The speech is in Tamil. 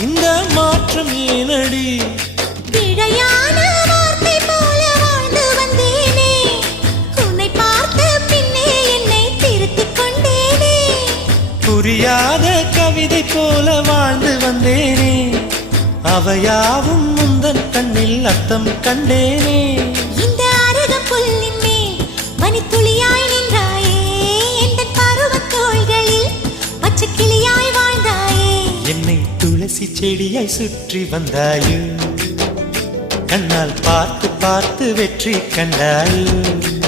இந்த மாற்றம் ஏனடி? பிழையான வார்த்தை போல வாழ்ந்து வந்தேனே, உன்னை பார்த்த பின்னே என்னை திருத்திக் கொண்டேனே. புரியாத கவிதை போல வாழ்ந்து வந்தேனே, அவையாவும் முந்தன் கண்ணில் அர்த்தம் கண்டேனே. இந்த அருகம் புல்லின் மேல் மணித்துளியாய் நின்றாயே, எந்த பருவத் தோள்களில் பச்சை கிளியாய் வாழ்ந்தாயே. என்னை துளசி செடியாய் சுற்றி வந்தாயோ, கண்ணால் பார்த்து பார்த்து வெற்றி கண்டாயோ.